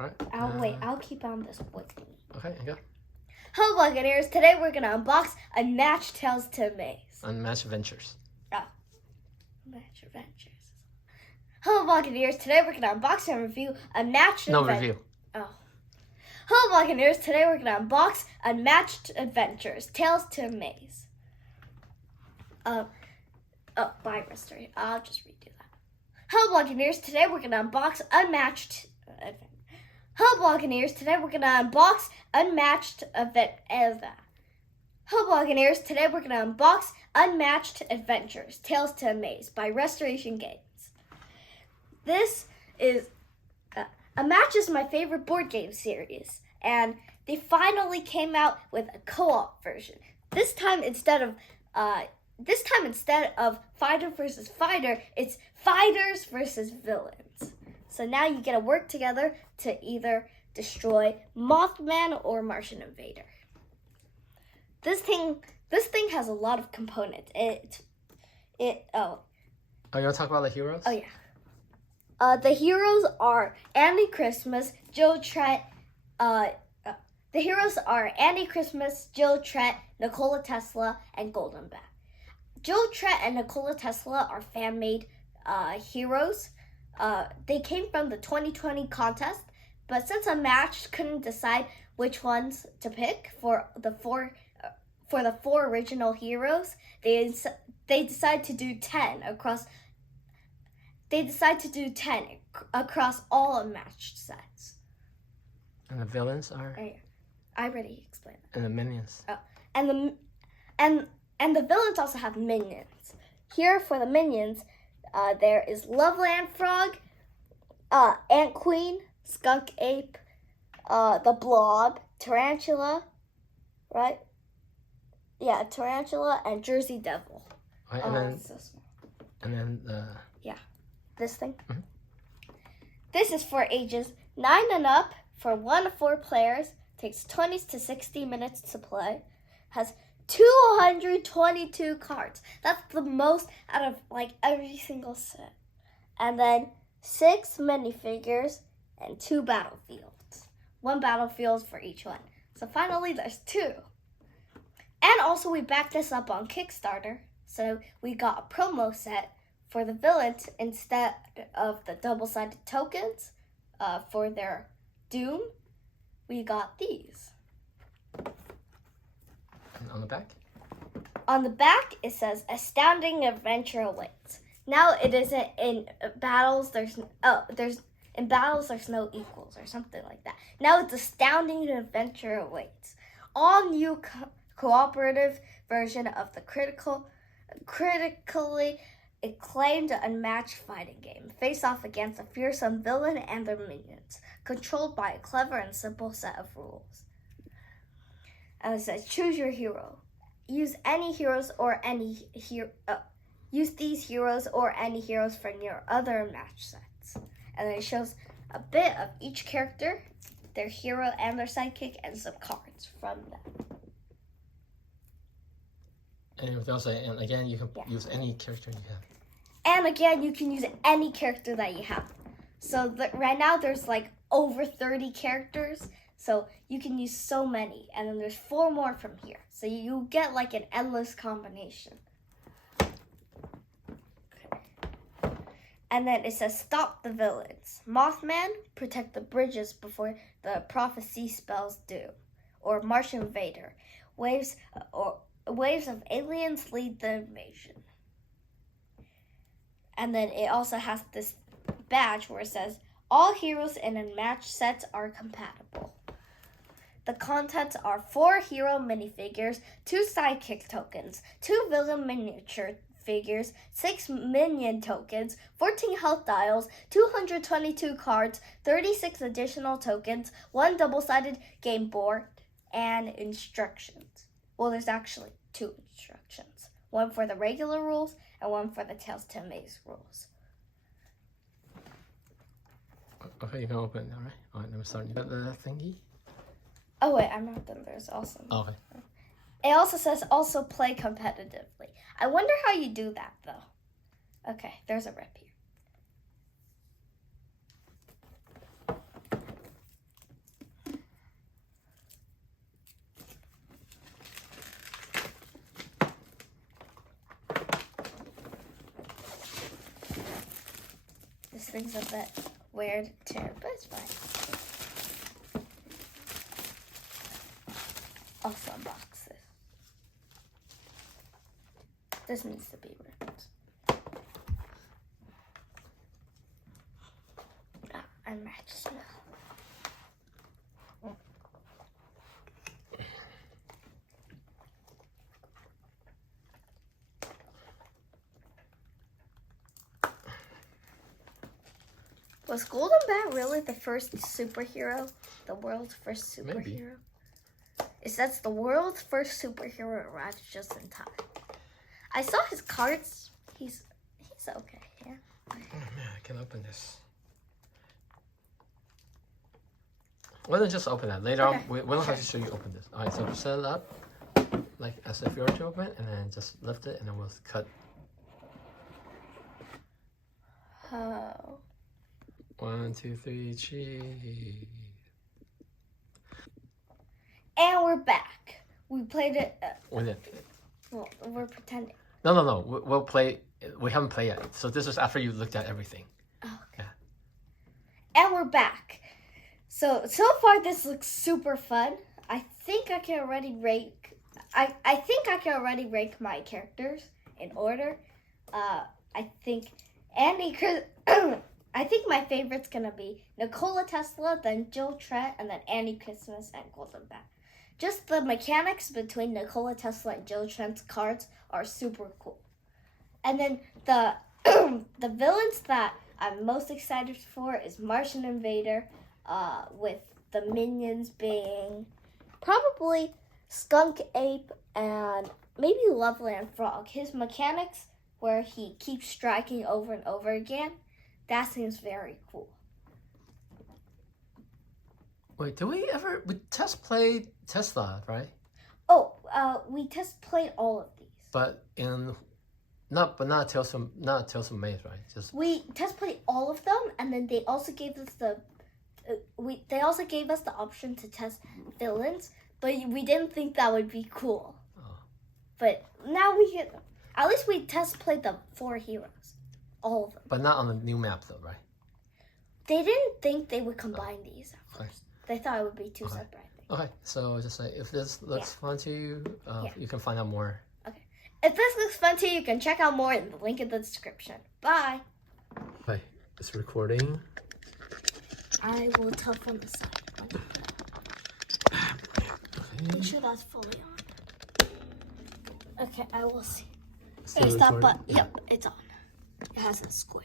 All right. I'll keep on this with me. Okay, go. Hello, Buccaneers. Today we're gonna unbox Unmatched Tales to Amaze. Unmatched Adventures. Unmatched Adventures. Hello, Buccaneers. Today we're gonna unbox and review Unmatched Review. Oh. Hello, Buccaneers. Today we're gonna unbox Unmatched Adventures, Tales to Amaze. Bye, Restoration. I'll just redo that. Hello, Buccaneers. Today we're gonna unbox Unmatched. Hello, Buccaneers. Today we're gonna unbox Unmatched Hello, Buccaneers. Today we're gonna unbox Unmatched Adventures, Tales to Amaze by Restoration Games. This is Amaze is my favorite board game series, and they finally came out with a co-op version. This time instead of fighter versus fighter, it's fighters versus villains. So now you get to work together to either destroy Mothman or Martian Invader. This thing has a lot of components. Oh, you want to talk about the heroes? Oh yeah. The heroes are Andy Christmas, Jill Trent. The heroes are Andy Christmas, Jill Trent, Nikola Tesla, and Golden Bat. Jill Trent and Nikola Tesla are fan-made heroes. They came from the 2020 contest, but since Unmatched couldn't decide which ones to pick for the four original heroes, they decided to do 10 across. They decided to do 10 across all Unmatched sets. And the villains are. Oh, yeah. I already explained that. And the minions. Oh, and the villains also have minions. Here for the minions, there is Loveland Frog, Ant Queen, Skunk Ape, the Blob, Tarantula, right? Yeah, Tarantula and Jersey Devil. Right, So small. And then the. This thing. Mm-hmm. This is for ages 9 and up for 1 to 4 players. Takes 20 to 60 minutes to play. Has 222 cards. That's the most out of like every single set. And then 6 minifigures and 2 battlefields. 1 battlefield for each one. So finally there's 2. And also we backed this up on Kickstarter. So we got a promo set for the villains instead of the double-sided tokens for their doom. We got these. And on the back? On the back, it says, "Astounding Adventure Awaits." Now it isn't in battles. There's no equals or something like that. Now it's "Astounding Adventure Awaits." All new cooperative version of the critically acclaimed Unmatched fighting game. Face off against a fearsome villain and their minions, controlled by a clever and simple set of rules. And it says, choose your hero. Use any heroes or any use these heroes or any heroes from your other Unmatched sets. And then it shows a bit of each character, their hero and their sidekick, and some cards from them. And also, and again, you can use any character you have. And again, you can use any character that you have. So right now, there's like over 30 characters. So you can use so many. And then there's 4 more from here. So you get like an endless combination. Okay. And then it says, stop the villains. Mothman, protect the bridges before the prophecy spells do. Or Martian Invader. Waves of aliens lead the invasion. And then it also has this badge where it says, all heroes in Unmatched sets are compatible. The contents are 4 hero minifigures, 2 sidekick tokens, 2 villain miniature figures, 6 minion tokens, 14 health dials, 222 cards, 36 additional tokens, 1 double-sided game board, and instructions. Well, there's actually 2 instructions. 1 for the regular rules and 1 for the Tales to Amaze rules. Okay, you can open it now, right? All right, let me start. You got the thingy? Oh wait, I'm not done. There's also. Okay. It also says also play competitively. I wonder how you do that though. Okay, there's a rip here. thing's a bit weird too, but it's fine. Also unbox this. This needs to be ripped. Unmatched smell. Was Golden Bat really the first superhero? The world's first superhero? Maybe. It says the world's first superhero arrived just in time. I saw his cards. He's okay, yeah. Oh man, I can open this. Why don't you just open that? Later on, we don't have to show you open this. Alright, so set it up like as if you were to open it, and then just lift it, and then we'll cut. Oh. 1, 2, 3, cheese. And we're back. We played it. With it. Well, we're pretending. No. We'll play. We haven't played yet. So this is after you looked at everything. Oh, okay. Yeah. And we're back. So far this looks super fun. I think I can already rank. I think I can already rank my characters in order. I think I think my favorite's gonna be Nikola Tesla, then Jill Trent, and then Annie Christmas and Golden Bat. Just the mechanics between Nikola Tesla and Jill Trent's cards are super cool. And then the the villains that I'm most excited for is Martian Invader, with the minions being probably Skunk Ape and maybe Loveland Frog. His mechanics where he keeps striking over and over again, that seems very cool. Wait, we test played Tesla, right? Oh, we test played all of these. But not Tales from Maze, right? Just we test played all of them, and then they also gave us the option to test villains, but we didn't think that would be cool. Oh. But now we can. At least we test played the 4 heroes, all of them. But not on the new map, though, right? They didn't think they would combine these at Okay. first. They thought it would be two separate. Okay, so just like if this looks fun to you, you can find out more. Okay. If this looks fun to you, you can check out more in the link in the description. Bye. Wait, it's recording. I will tell from the side. Make sure that's fully on. Okay, I will see. Is that button? Yep, it's on. It has a square.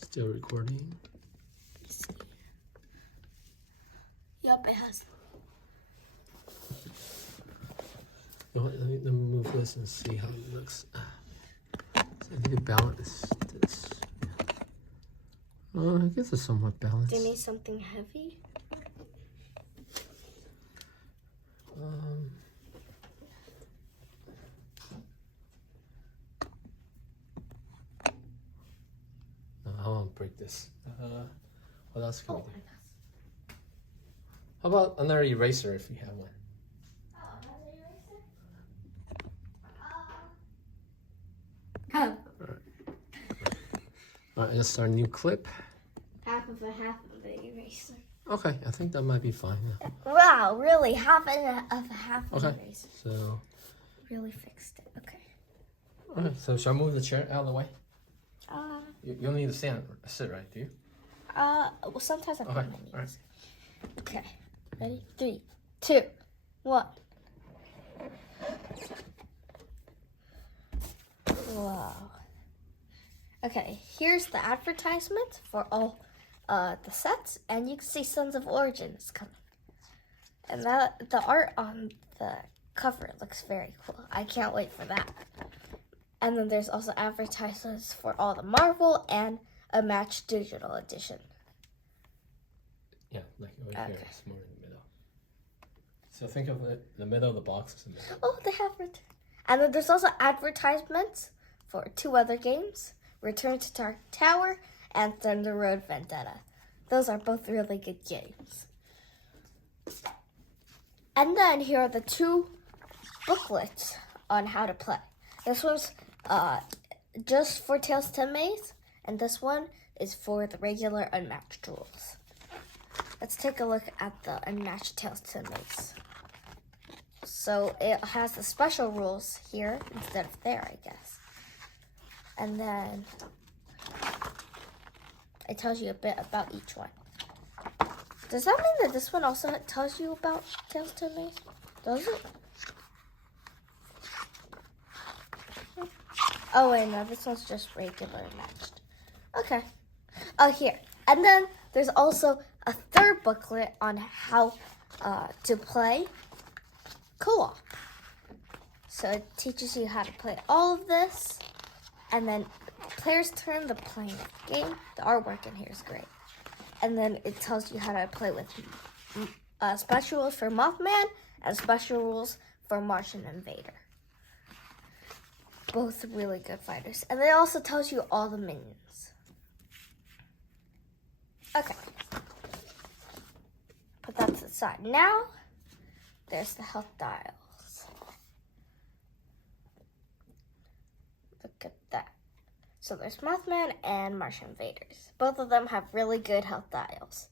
Still recording. Yep, it has. Let me move this and see how it looks. So I need to balance this. I guess it's somewhat balanced. Do you need something heavy? No, I won't break this. What else can we do? How about another eraser if you have one? Alright, let's start a new clip. Half of the eraser. Okay, I think that might be fine. Wow, really? Half of an eraser. So. Really fixed it. Okay. Alright, so should I move the chair out of the way? You don't need to sit, right? Do you? Well, sometimes I put my knees. Alright. Okay. Ready? 3, 2, 1. Wow. Okay, here's the advertisement for all the sets, and you can see Sons of Origin is coming. And the art on the cover looks very cool. I can't wait for that. And then there's also advertisements for all the Marvel and Unmatched Digital Edition. Yeah, like over here, it's more in the middle. So think of it, the middle of the box is in the middle. Oh, they have it. And then there's also advertisements for 2 other games, Return to Dark Tower and Thunder Road Vendetta. Those are both really good games. And then here are the 2 booklets on how to play. This one's just for Tales to Amaze, and this one is for the regular Unmatched rules. Let's take a look at the Unmatched Tales to Amaze. So it has the special rules here instead of there, I guess. And then it tells you a bit about each one. Does that mean that this one also tells you about Tales to Amaze? Does it? Oh wait, no, this one's just regular matched. Okay. Oh, here. And then there's also a third booklet on how to play co-op. So it teaches you how to play all of this, and then player's turn, the playing game. The artwork in here is great. And then it tells you how to play with special rules for Mothman and special rules for Martian Invader. Both really good fighters. And it also tells you all the minions. Okay. Put that to the side. Now, there's the health dials. Look at that. So there's Mothman and Martian Invaders. Both of them have really good health dials.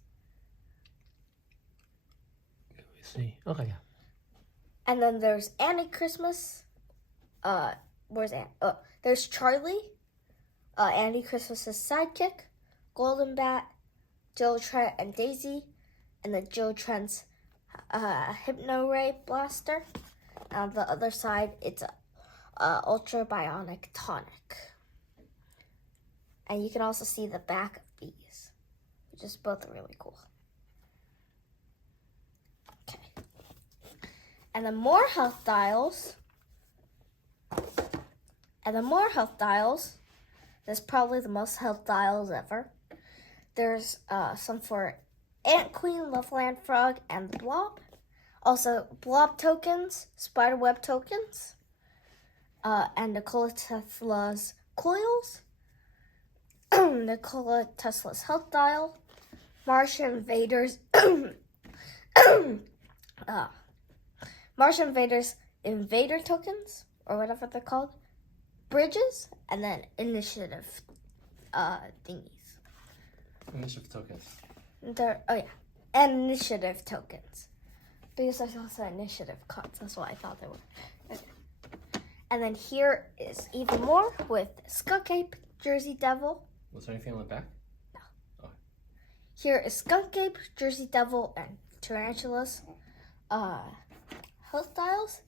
Let me see. Okay, yeah. And then there's Anti-Christmas. Where's Annie? Oh, there's Charlie, Anti-Christmas's sidekick, Golden Bat, Joe Trent and Daisy, and then Joe Trent's Hypno Ray Blaster. On the other side, it's Ultra Bionic Tonic. And you can also see the back of these, which is both really cool. Okay. And then more health dials. There's probably the most health dials ever. There's some for Ant Queen, Loveland Frog, and the Blob. Also, Blob tokens, Spiderweb tokens, and Nikola Tesla's coils. Nikola Tesla's health dial, Martian Invaders, Martian Invaders invader tokens, or whatever they're called, bridges, and then initiative thingies. Initiative tokens. And initiative tokens. Because there's also initiative cards, that's what I thought they were. Okay. And then here is even more with Skunk Ape, Jersey Devil. Was there anything on the back? No. Oh. Here is Skunk Ape, Jersey Devil, and Tarantulas health dials.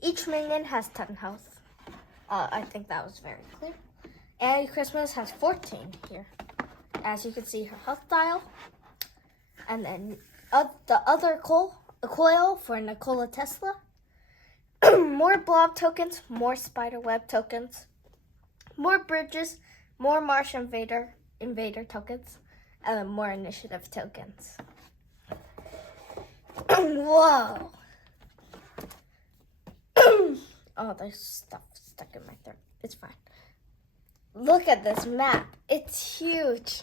Each minion has 10 health. I think that was very clear. Anti-Christmas has 14 here. As you can see, her health dial. And then the other coil for Nikola Tesla. More blob tokens, more spiderweb tokens, more bridges, more Martian invader tokens, and then more initiative tokens. Whoa! Oh, there's stuff stuck in my throat. It's fine. Look at this map. It's huge.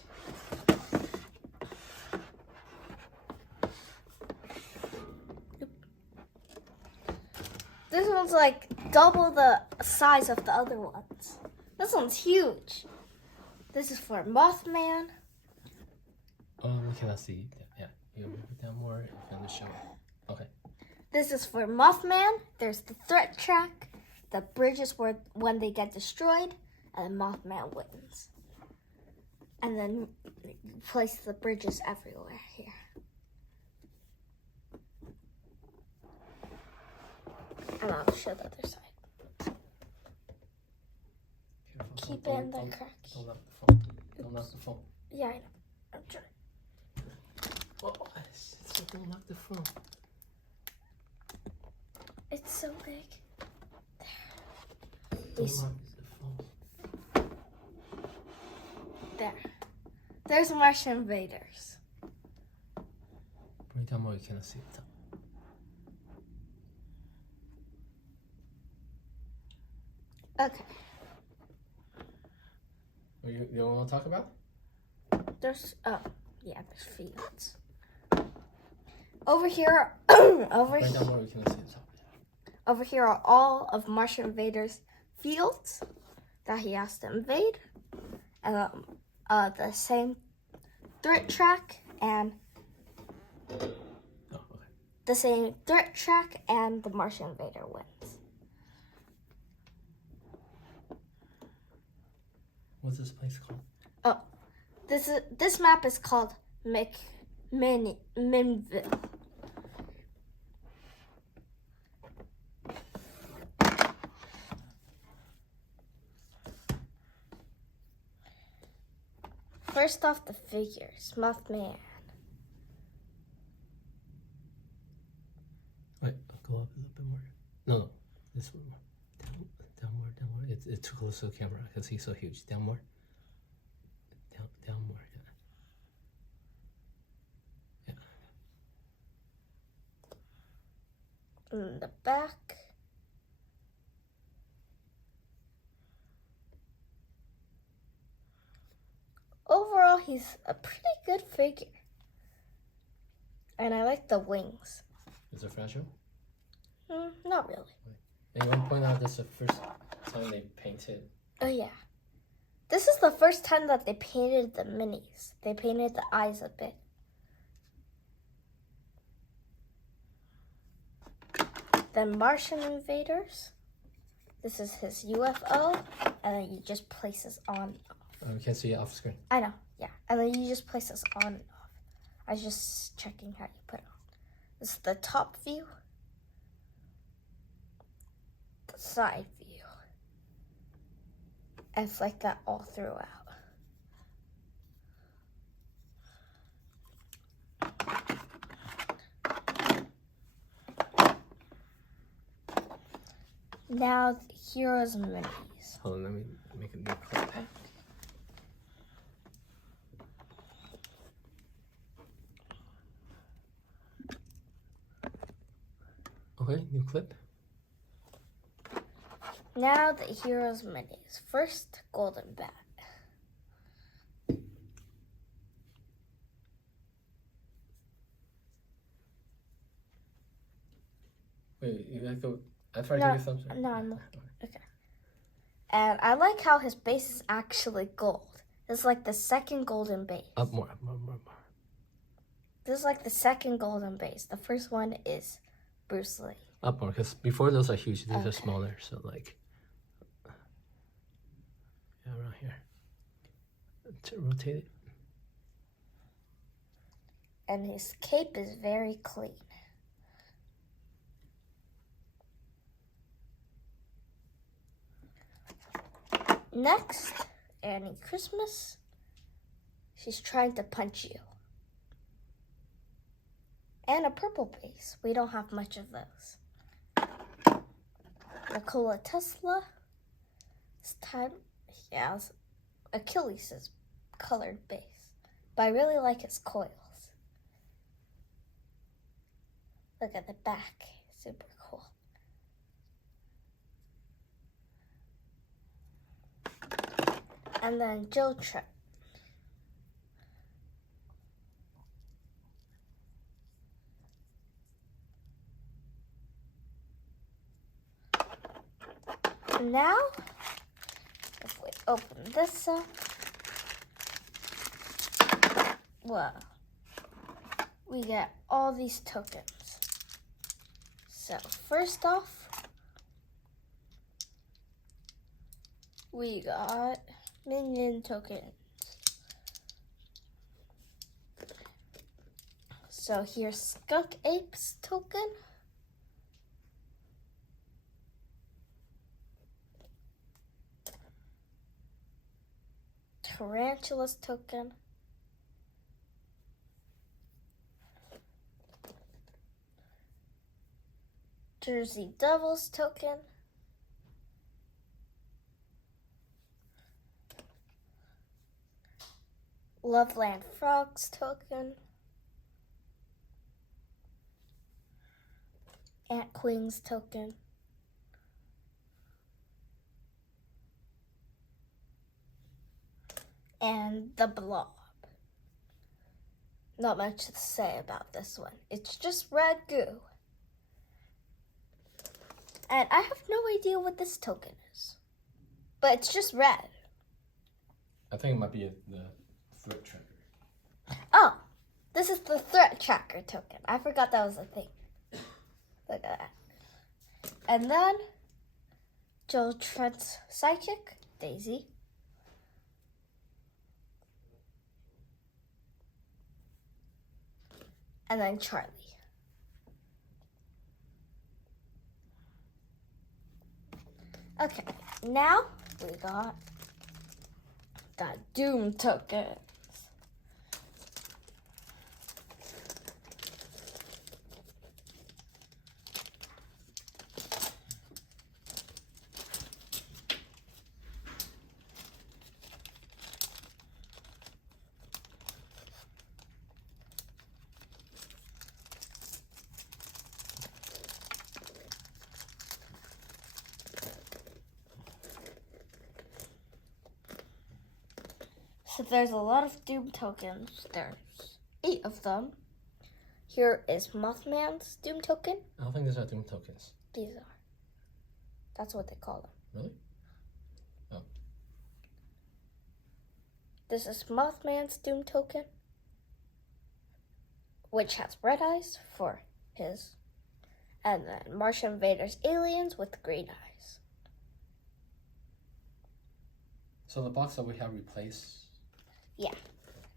This one's like double the size of the other ones. This one's huge. This is for Mothman. Oh, we cannot see. Yeah, you move it down more and the show. Okay. This is for Mothman. There's the threat track. The bridges where when they get destroyed, and Mothman wins. And then place the bridges everywhere here. And I'll show the other side. Careful, Keep it in the crack. Don't knock the phone. Don't knock the phone. Yeah, I know. I'm trying. Oh, don't knock the phone. It's so big. Don't knock the phone. There. There's Martian invaders. Bring it down more, you cannot see it. Okay. You don't want to talk about? There's there's fields. Over here, over Bring it down more, you cannot see it. Over here are all of Martian invaders' fields. that he has to invade. The same threat track and the same threat track, and the Martian invader wins. What's this place called? Oh, this map is called Minville. First off, the figures, Mothman. Wait, go up a little bit more. No, this one more. Down more. It's too close to the camera because he's so huge. Down more. Down more. Yeah. In the back. Overall, he's a pretty good figure. And I like the wings. Is it fragile? Not really. And you want to point out this is the first time they painted. Oh, yeah. This is the first time that they painted the minis. They painted the eyes a bit. Then Martian invaders. This is his UFO. And then you just place this on. We can't see it off screen. I know, yeah. And then you just place this on and off. I was just checking how you put it on. This is the top view. The side view. And it's like that all throughout. Now the heroes and minis. Hold on, let me make a new clip. Okay, new clip. Now the heroes minis. First, Golden Bat. Wait, you gotta go. I tried to give you thumbs up. No, I'm okay. And I like how his base is actually gold. It's like the second golden base. Up more. This is like the second golden base. The first one is Bruce Lee. Up more, because before those are huge, these are smaller. So like, yeah, around here. To rotate it. And his cape is very clean. Next, Annie Christmas. She's trying to punch you. And a purple base. We don't have much of those. Nikola Tesla. This time he has Achilles' colored base. But I really like his coils. Look at the back. Super cool. And then Joe Trent. Now, if we open this up, well, we get all these tokens. So first off, we got minion tokens. So here's Skunk Ape's token. Tarantula's token. Jersey Devil's token. Loveland Frog's token. Ant Queen's token. And the Blob. Not much to say about this one. It's just red goo. And I have no idea what this token is. But it's just red. I think it might be the threat tracker. Oh, this is the threat tracker token. I forgot that was a thing. Look at that. And then Joe Trent's psychic, Daisy. And then Charlie. Okay, now we got Doom tokens. So there's a lot of Doom tokens. There's 8 of them. Here is Mothman's Doom token. I don't think these are Doom tokens. These are. That's what they call them. Really? Oh. This is Mothman's Doom token, which has red eyes for his. And then Martian invaders aliens with green eyes. So the box that we have replaced. Yeah.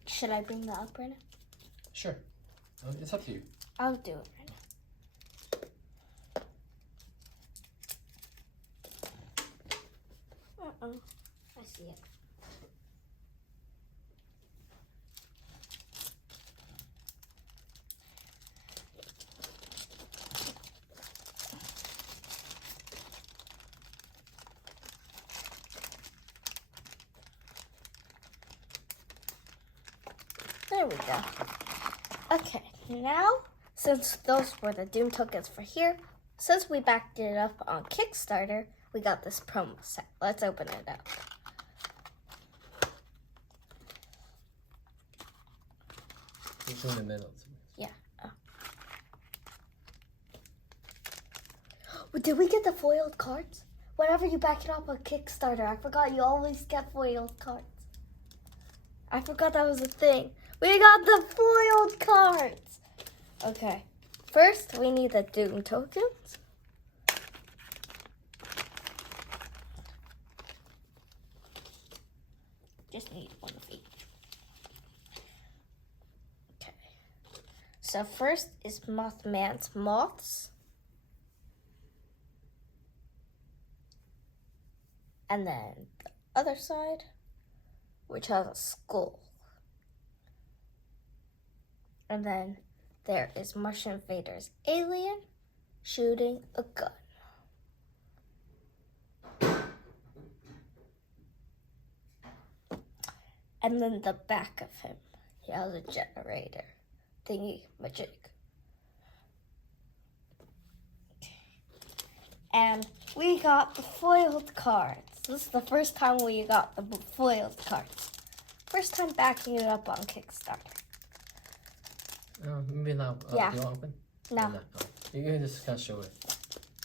Should I bring that up right now? Sure. It's up to you. I'll do it right now. I see it. There we go. Okay, now, since those were the Doom tokens for here, since we backed it up on Kickstarter, we got this promo set. Let's open it up. It's in the middle. Yeah. Oh. Did we get the foiled cards? Whenever you back it up on Kickstarter, I forgot you always get foiled cards. I forgot that was a thing. We got the foiled cards. Okay. First, we need the Doom tokens. Just need one of each. Okay. So first is Mothman's moths. And then the other side, which has a skull. And then there is Martian invaders alien shooting a gun. And then the back of him, he has a generator thingy magic. And we got the foiled cards. This is the first time we got the foiled cards. First time backing it up on Kickstarter. Maybe now. Yeah. Do you want to open? No. No. Oh. You can just kind of show it.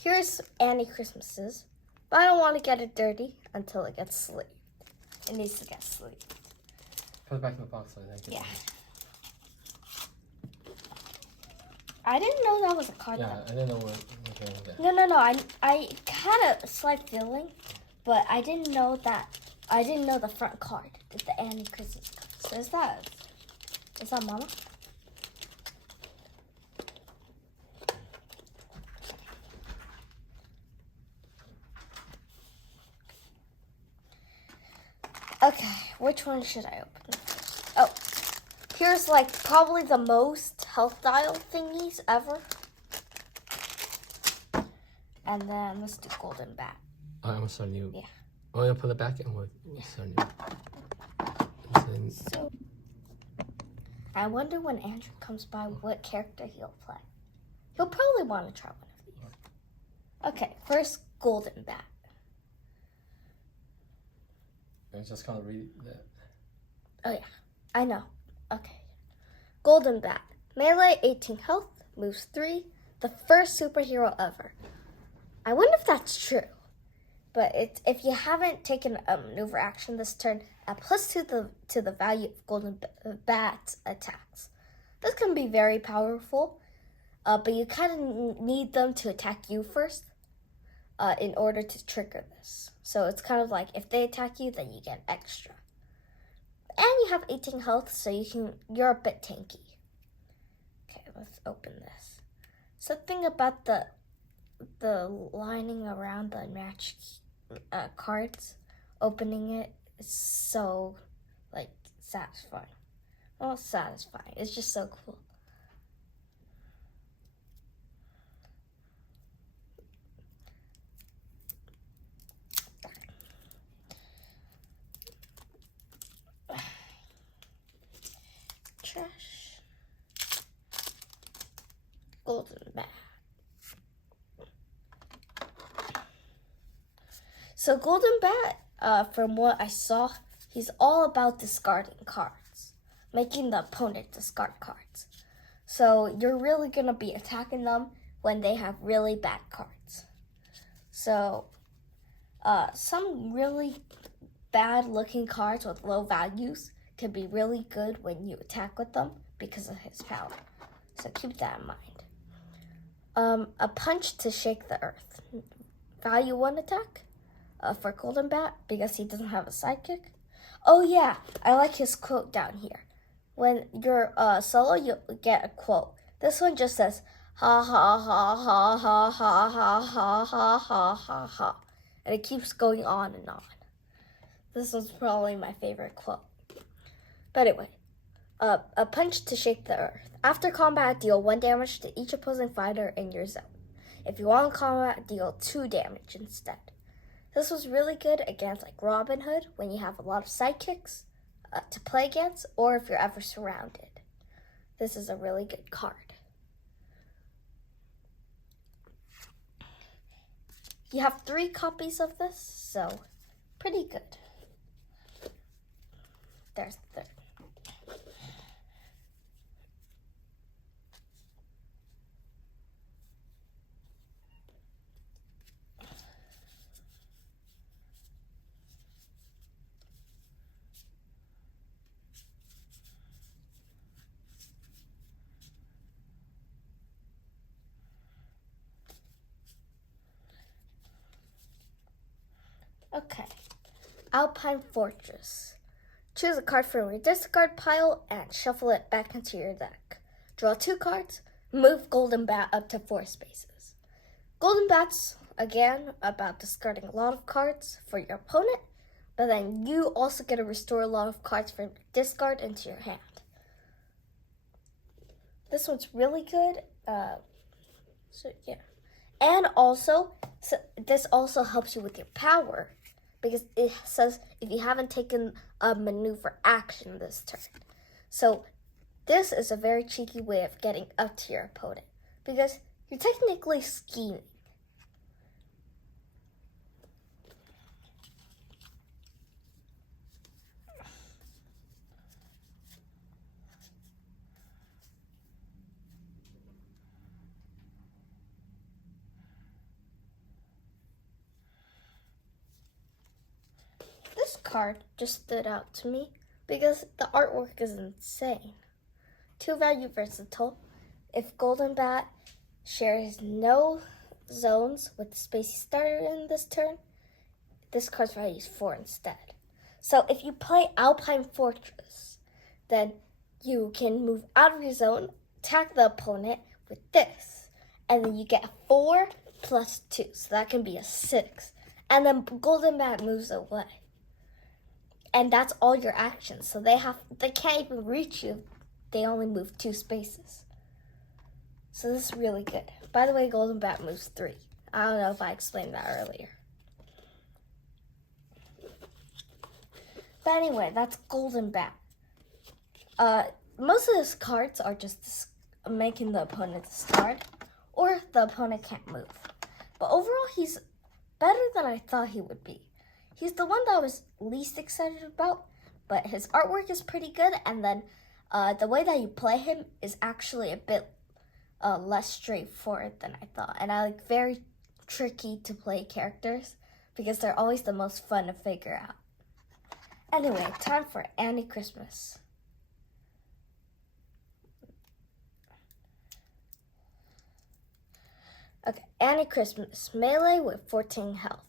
Here's Annie Christmases, but I don't want to get it dirty until it gets sleeved. It needs to get sleeved. Put it back in the box so I think. Yeah. I didn't know that was a card. Yeah, though. I didn't know what was there. No. I had a slight feeling, but I didn't know that. I didn't know the front card. It's the Annie Christmas card. So is that Mama? Okay, which one should I open first? Oh, here's like probably the most health dial thingies ever. And then let's do golden bat. Oh, I'm starting new. Yeah. Oh, I'm gonna put it back and we'll start new. Then, So, I wonder when Andrew comes by what character he'll play. He'll probably want to try one of these. Okay, first golden bat. I just kind of read that. Oh yeah, I know. Okay. Golden bat. Melee 18 health, moves 3, the first superhero ever. I wonder if that's true. But if you haven't taken a maneuver action this turn, add +2 to the value of Golden Bat's attacks. This can be very powerful, but you kind of need them to attack you first in order to trigger this. So it's kind of like if they attack you, then you get extra. And you have 18 health, so you're a bit tanky. Okay, let's open this. Something about the lining around the Unmatched cards, opening it is so like satisfying. Well, satisfying. It's just so cool. Trash. Golden Bat. So Golden Bat, from what I saw, he's all about discarding cards, making the opponent discard cards. So you're really gonna be attacking them when they have really bad cards. So some really bad looking cards with low values can be really good when you attack with them because of his power. So keep that in mind. A punch to shake the earth. Value 1 attack for Golden Bat because he doesn't have a sidekick. Oh yeah, I like his quote down here. When you're solo, you get a quote. This one just says, ha ha ha ha ha ha ha ha ha ha ha ha. And it keeps going on and on. This was probably my favorite quote. But anyway, a punch to shake the earth. After combat, deal 1 damage to each opposing fighter in your zone. If you want combat, deal 2 damage instead. This was really good against like Robin Hood when you have a lot of sidekicks to play against, or if you're ever surrounded. This is a really good card. You have 3 copies of this, so pretty good. There's the 3rd. Okay, Alpine Fortress. Choose a card from your discard pile and shuffle it back into your deck. Draw 2 cards, move Golden Bat up to 4 spaces. Golden Bat's, again, about discarding a lot of cards for your opponent, but then you also get to restore a lot of cards from your discard into your hand. This one's really good, so yeah. And also, this also helps you with your power, because it says if you haven't taken a maneuver action this turn. So this is a very cheeky way of getting up to your opponent, because you're technically scheming. This card just stood out to me because the artwork is insane. 2 value versatile. If Golden Bat shares no zones with the space he started in this turn, this card's value is 4 instead. So if you play Alpine Fortress, then you can move out of your zone, attack the opponent with this, and then you get a 4 plus 2, so that can be a 6. And then Golden Bat moves away. And that's all your actions. So they can't even reach you. They only move 2 spaces. So this is really good. By the way, Golden Bat moves 3. I don't know if I explained that earlier. But anyway, that's Golden Bat. Most of his cards are just making the opponent discard, or the opponent can't move. But overall, he's better than I thought he would be. He's the one that I was least excited about, but his artwork is pretty good, and then the way that you play him is actually a bit less straightforward than I thought. And I like very tricky to play characters because they're always the most fun to figure out. Anyway, time for Annie Christmas. Okay, Annie Christmas, melee with 14 health.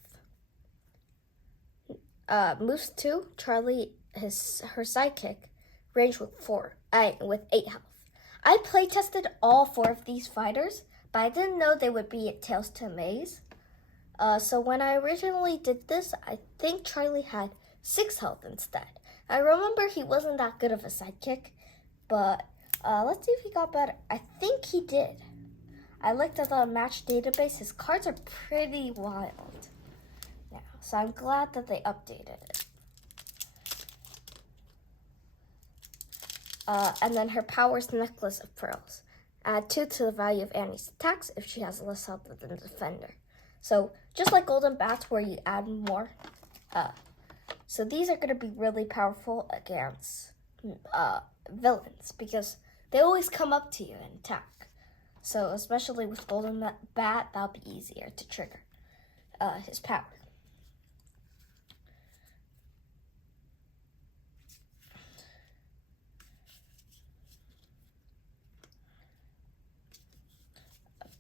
Moose 2, Charlie, her sidekick, range with 8 health. I playtested all 4 of these fighters, but I didn't know they would be at Tales to Amaze. So when I originally did this, I think Charlie had 6 health instead. I remember he wasn't that good of a sidekick, but let's see if he got better. I think he did. I looked at the Unmatched database. His cards are pretty wild now, so I'm glad that they updated it. And then her power's Necklace of Pearls. Add 2 to the value of Annie's attacks if she has less health than the defender. So just like Golden Bats where you add more. So these are going to be really powerful against villains because they always come up to you and attack. So especially with Golden Bat, that'll be easier to trigger his power.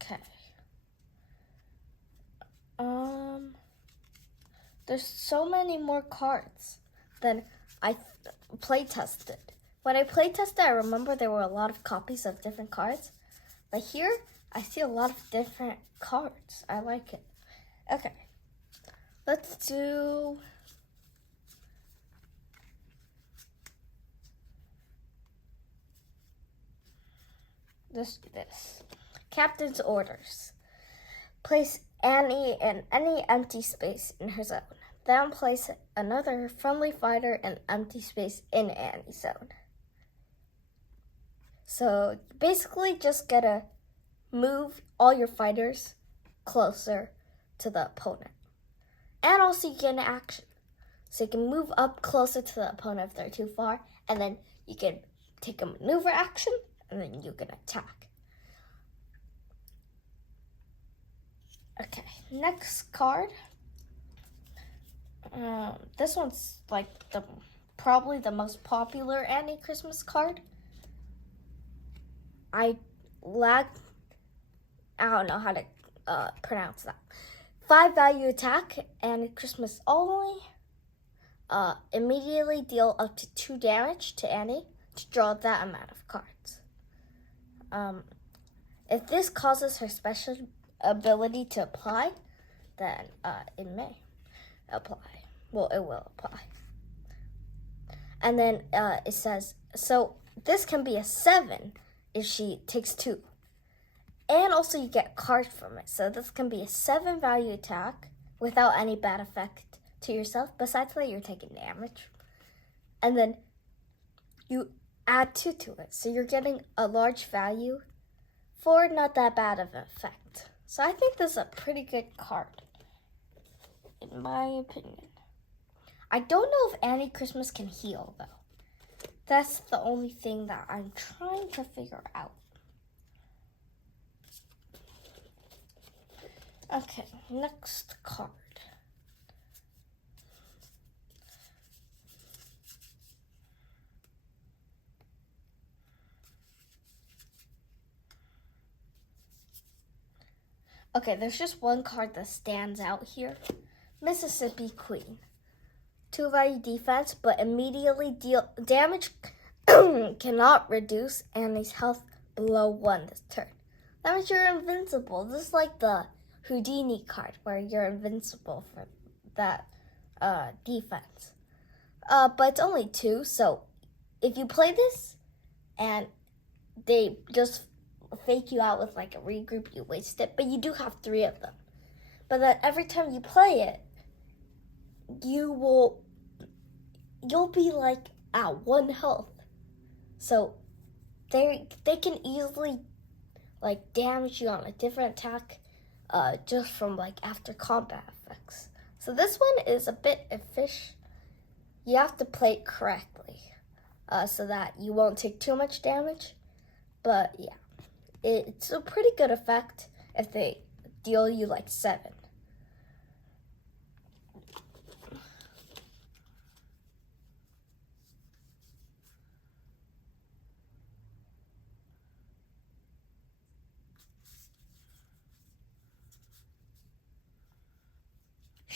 Okay. There's so many more cards than I playtested. When I playtested, I remember there were a lot of copies of different cards. But here, I see a lot of different cards. I like it. Okay. Let's do... this. Captain's orders. Place Annie in any empty space in her zone. Then place another friendly fighter in empty space in Annie's zone. So basically just gotta move all your fighters closer to the opponent. And also you get an action. So you can move up closer to the opponent if they're too far, and then you can take a maneuver action, and then you can attack. Okay, next card. This one's like probably the most popular Annie Christmas card. I don't know how to pronounce that. 5 value attack, Annie Christmas only. Immediately deal up to 2 damage to Annie to draw that amount of cards. If this causes her special ability to apply, then it may apply. Well, it will apply. And then it says, so this can be a 7 if she takes 2. And also you get cards from it. So this can be a 7 value attack without any bad effect to yourself. Besides that, you're taking damage. And then you add 2 to it. So you're getting a large value for not that bad of an effect. So I think this is a pretty good card, in my opinion. I don't know if Annie Christmas can heal, though. That's the only thing that I'm trying to figure out. Okay, next card. Okay, there's just one card that stands out here. Mississippi Queen. 2 value defense, but immediately deal damage cannot reduce Annie's health below 1 this turn. That means you're invincible. This is like the Houdini card where you're invincible for that defense. But it's only 2, so if you play this and they just fake you out with like a regroup, you waste it. But you do have 3 of them. But then every time you play it, you'll be like at 1 health. So they can easily like damage you on a different attack just from like after combat effects. So this one is a bit efficient. You have to play it correctly so that you won't take too much damage. But yeah, it's a pretty good effect if they deal you like 7.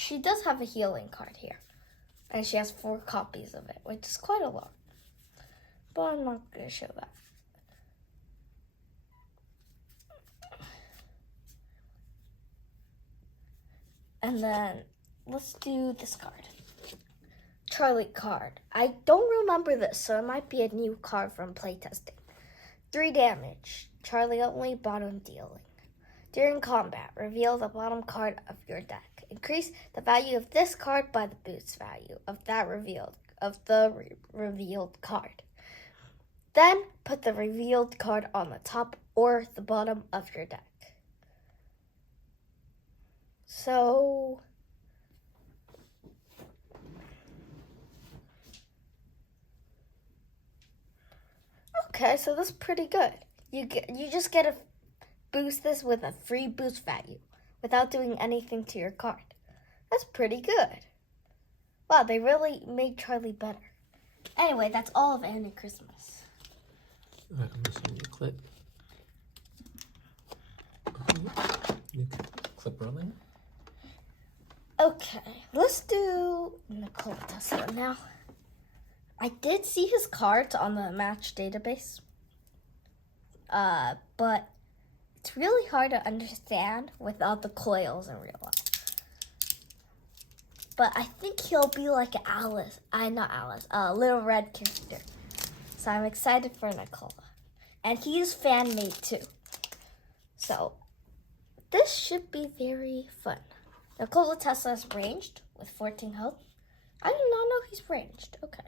she does have a healing card here. And she has 4 copies of it, which is quite a lot. But I'm not going to show that. And then let's do this card. Charlie card. I don't remember this, so it might be a new card from playtesting. 3 damage. Charlie only, bottom dealing. During combat, reveal the bottom card of your deck. Increase the value of this card by the boost value of the revealed card. Then put the revealed card on the top or the bottom of your deck. So okay, so that's pretty good. You just get to boost this with a free boost value without doing anything to your card. That's pretty good. Wow, they really made Charlie better. Anyway, that's all of Annie Christmas. Alright, I'm just going to clip. New clip rolling. Okay, let's do Nikola Tesla now. I did see his cards on the match database, but it's really hard to understand without the coils in real life. But I think he'll be like a Little Red character. So I'm excited for Nikola. And he's fan-made too. So this should be very fun. Nikola Tesla is ranged with 14 health. I did not know he's ranged. Okay.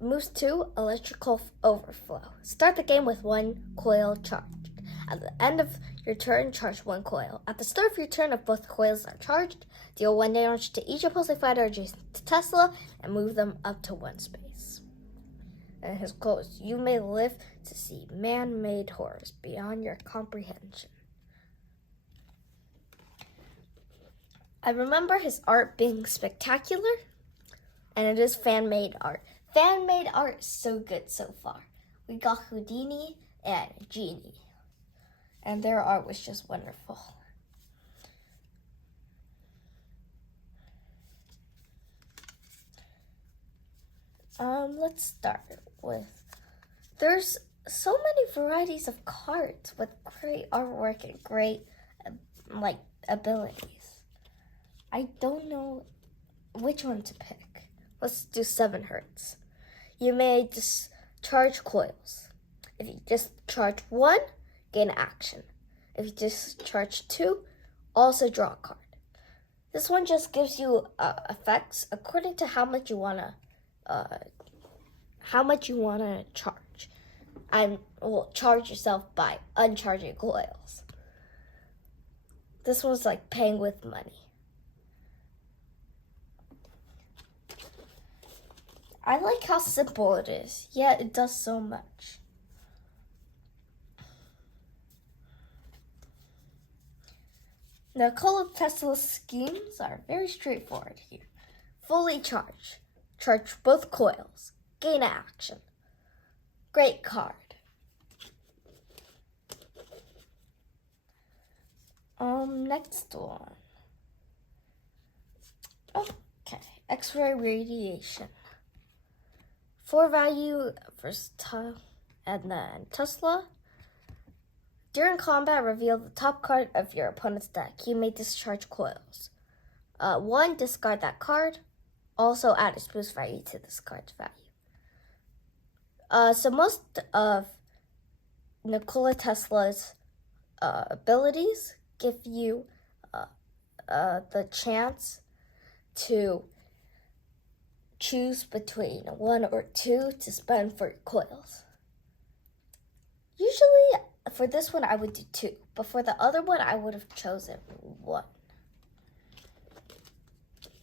Moves 2, electrical overflow. Start the game with 1 coil charged. At the end of your turn, charge 1 coil. At the start of your turn, if both coils are charged, deal 1 damage to each opposing fighter adjacent to Tesla and move them up to 1 space. And his quote is, "You may live to see man-made horrors beyond your comprehension." I remember his art being spectacular, and it is fan-made art. Fan-made art is so good so far. We got Houdini and Genie, and their art was just wonderful. Let's start with, there's so many varieties of cards with great artwork and great, abilities. I don't know which one to pick. Let's do 7 Hertz. You may discharge coils. If you discharge 1, gain action. If you discharge 2, also draw a card. This one just gives you effects according to how much you wanna charge. And will charge yourself by uncharging coils. This one's like paying with money. I like how simple it is, yet it does so much. Nikola Tesla's schemes are very straightforward here. Fully charge. Charge both coils. Gain action. Great card. Next one. Okay, X-ray radiation. 4 value versatile, and then Tesla. During combat, reveal the top card of your opponent's deck. You may discharge coils. 1, discard that card. Also add its boost value to this card's value. So most of Nikola Tesla's abilities give you the chance to choose between 1 or 2 to spend for your coils. Usually, for this one, I would do 2, but for the other one, I would have chosen 1.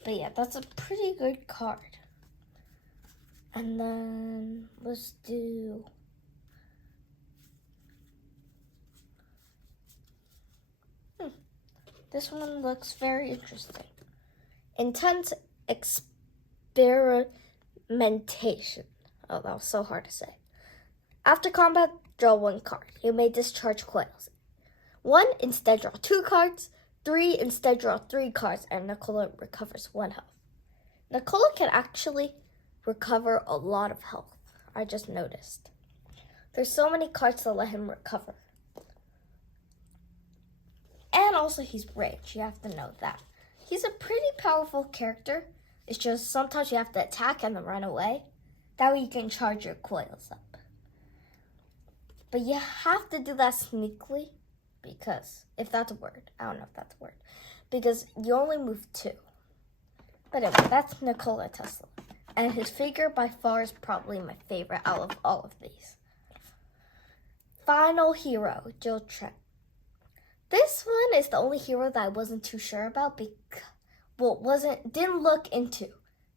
But yeah, that's a pretty good card. And then let's do this one looks very interesting. Intense experimentation. Oh, that was so hard to say. After combat, draw 1 card. You may discharge coils. 1, instead draw 2 cards. 3 instead draw 3 cards, and Nicola recovers 1 health. Nicola can actually recover a lot of health. I just noticed. There's so many cards that let him recover. And also he's rich, you have to know that. He's a pretty powerful character. It's just sometimes you have to attack and then run away. That way you can charge your coils up. But you have to do that sneakily because, if that's a word, I don't know if that's a word, because you only move 2. But anyway, that's Nikola Tesla. And his figure by far is probably my favorite out of all of these. Final hero, Jill Trent. This one is the only hero that I wasn't too sure about didn't look into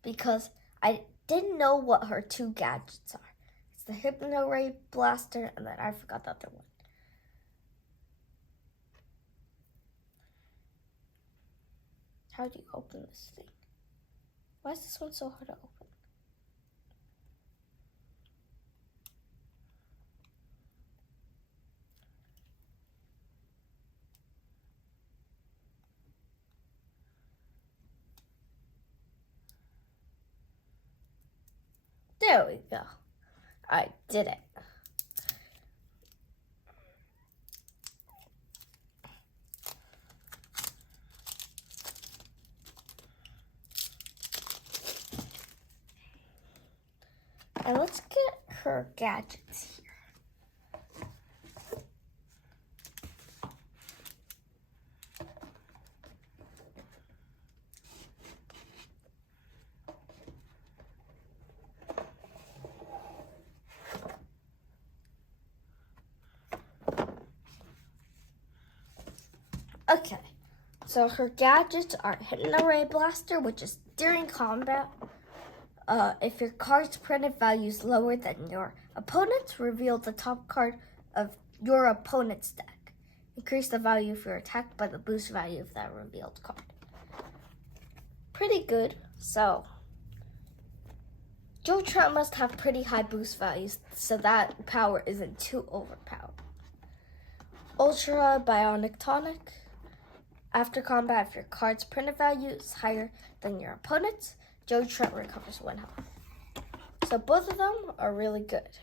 because I didn't know what her 2 gadgets are. It's the Hypno Ray Blaster, and then I forgot the other one. How do you open this thing? Why is this one so hard to open? There we go. I did it. And let's get her gadgets here. Okay, so her gadgets are Hypno Ray Blaster, which is during combat. If your card's printed value is lower than your opponent's, reveal the top card of your opponent's deck. Increase the value of your attack by the boost value of that revealed card. Pretty good. So, Joe Trent must have pretty high boost values, so that power isn't too overpowered. Ultra Bionic Tonic. After combat, if your card's printed value is higher than your opponent's, Joe Trent recovers 1 health. So both of them are really good.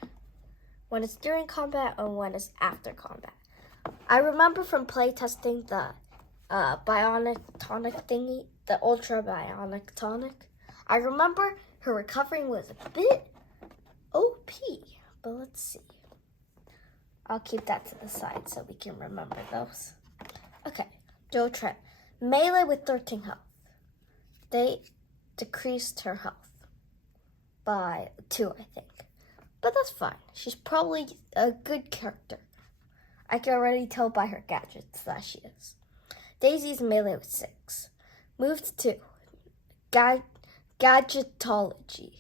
When it's during combat and when it's after combat. I remember from playtesting the Bionic Tonic thingy, the Ultra Bionic Tonic. I remember her recovering was a bit OP, but let's see. I'll keep that to the side so we can remember those. Okay, Joe Trent. Melee with 13 health. They decreased her health by 2, I think. But that's fine. She's probably a good character. I can already tell by her gadgets that she is. Daisy's melee with 6. Moved 2. Gadgetology.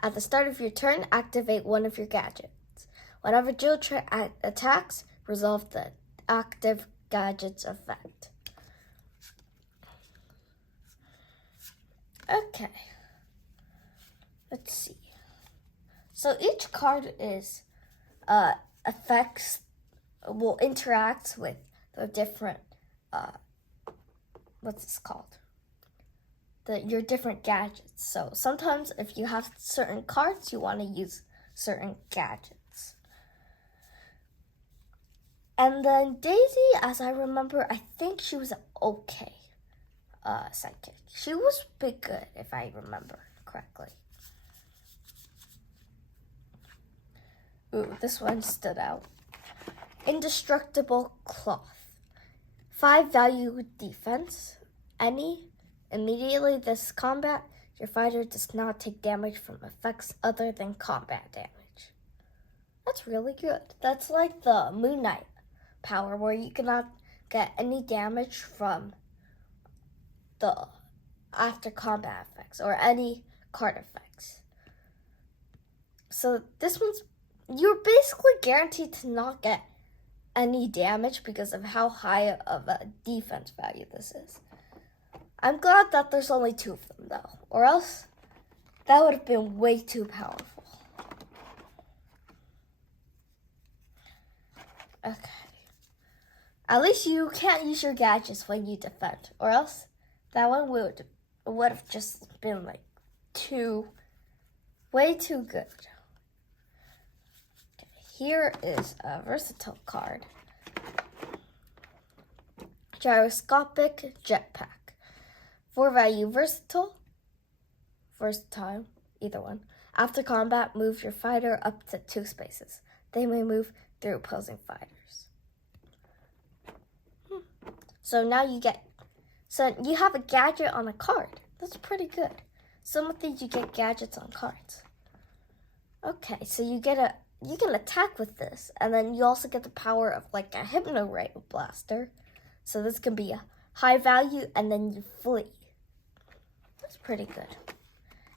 At the start of your turn, activate one of your gadgets. Whenever Jill attacks, resolve the active gadget's effect. Okay. Let's see. So each card is interacts with the different what's this called? Your different gadgets. So sometimes if you have certain cards, you want to use certain gadgets. And then Daisy, as I remember, I think she was okay sidekick. She was pretty good, if I remember correctly. Ooh, this one stood out. Indestructible Cloth. 5 value defense. Immediately this combat, your fighter does not take damage from effects other than combat damage. That's really good. That's like the Moon Knight power where you cannot get any damage from the after combat effects or any card effects. So this one's, you're basically guaranteed to not get any damage because of how high of a defense value this is. I'm glad that there's only 2 of them though, or else that would have been way too powerful. Okay. At least you can't use your gadgets when you defend, or else that one would have just been like way too good. Here is a versatile card. Gyroscopic Jetpack. 4 value versatile, either one. After combat, move your fighter up to 2 spaces. They may move through opposing fighters. So now you have a gadget on a card. That's pretty good. Some of these you get gadgets on cards. Okay, so you can attack with this, and then you also get the power of like a Hypno Ray Blaster. So this can be a high value, and then you flee. That's pretty good.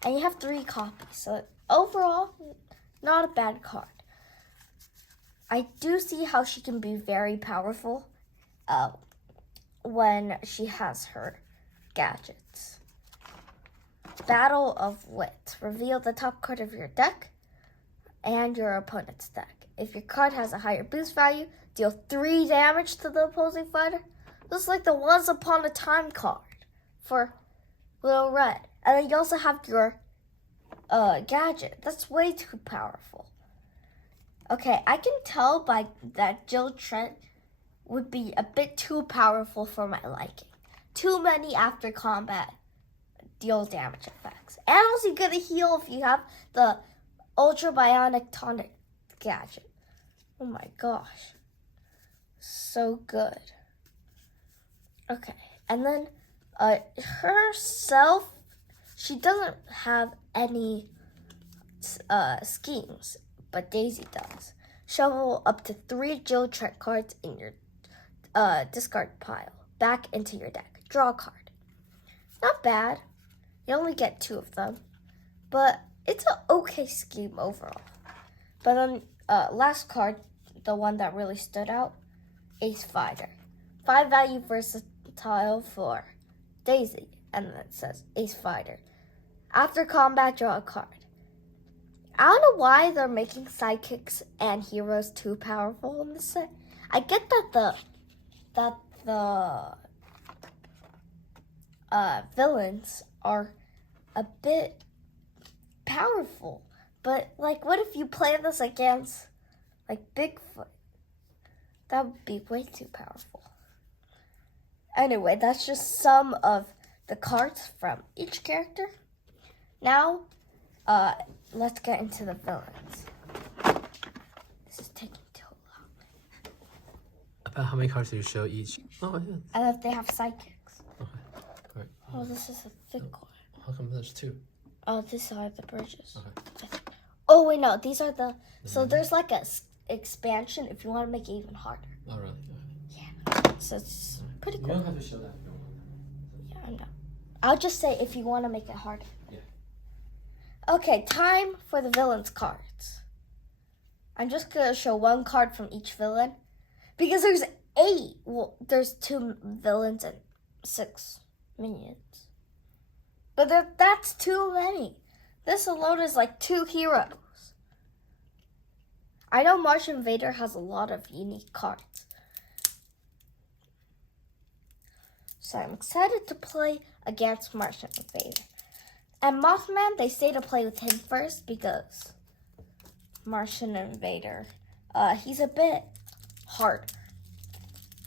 And you have 3 copies, so overall, not a bad card. I do see how she can be very powerful when she has her gadgets. Battle of Wit. Reveal the top card of your deck and your opponent's deck. If your card has a higher boost value, deal 3 damage to the opposing fighter. This is like the Once Upon a Time card for Little Red. And then you also have your gadget. That's way too powerful. Okay, I can tell by that Jill Trent would be a bit too powerful for my liking. Too many after combat deal damage effects. And also you get a heal if you have the Ultra Bionic Tonic gadget. Oh my gosh. So good. Okay, and then herself, she doesn't have any schemes, but Daisy does. Shovel up to 3 Jill Trent cards in your discard pile back into your deck. Draw a card. Not bad. You only get 2 of them, but it's an okay scheme overall. But then last card, the one that really stood out, Ace Fighter. 5 value versatile for Daisy, and then it says Ace Fighter. After combat, draw a card. I don't know why they're making sidekicks and heroes too powerful in this set. I get that the villains are a bit powerful, but like, what if you play this against like Bigfoot? That would be way too powerful. Anyway, that's just some of the cards from each character. Now, let's get into the villains. This is taking too long. About how many cards do you show each? Oh, yeah. And if they have sidekicks. Okay. All right. Oh, this is a thick one. How come there's 2? Oh, these are the bridges. Okay. Oh, wait, no. These are the... So there's like a expansion if you want to make it even harder. Oh, really? Yeah. So it's pretty cool. You don't have to show that. Yeah, I know. I'll just say if you want to make it harder. Yeah. Okay, time for the villains cards. I'm just going to show 1 card from each villain. Because there's 8. Well, there's 2 villains and 6 minions. But that's too many. This alone is like 2 heroes. I know Martian Invader has a lot of unique cards. So I'm excited to play against Martian Invader. And Mothman, they say to play with him first because Martian Invader, he's a bit harder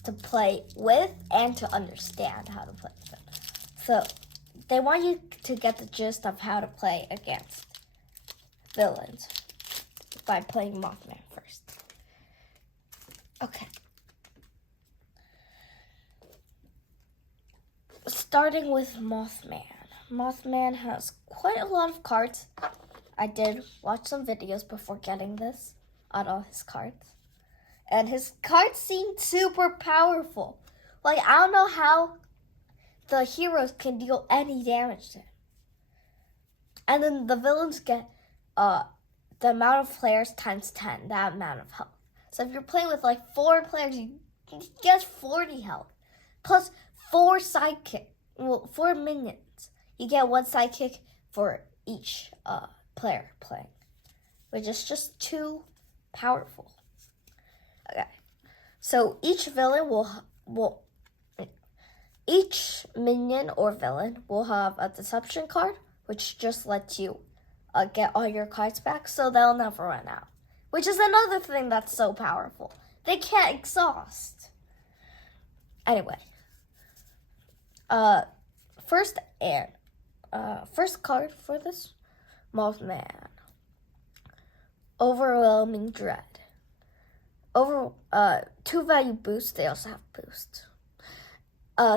to play with and to understand how to play with him. So they want you to get the gist of how to play against villains by playing Mothman first. Okay. Starting with Mothman. Mothman has quite a lot of cards. I did watch some videos before getting this on all his cards. And his cards seemed super powerful. Like, I don't know how the heroes can deal any damage to him. And then the villains get the amount of players times 10, that amount of health. So if you're playing with like 4 players, you get 40 health. Plus 4 minions. You get 1 sidekick for each player playing, which is just too powerful. Okay. So each each minion or villain will have a deception card, which just lets you get all your cards back, so they'll never run out. Which is another thing that's so powerful. They can't exhaust. Anyway, first card for this, Mothman. Overwhelming Dread. 2 value boost. They also have boost.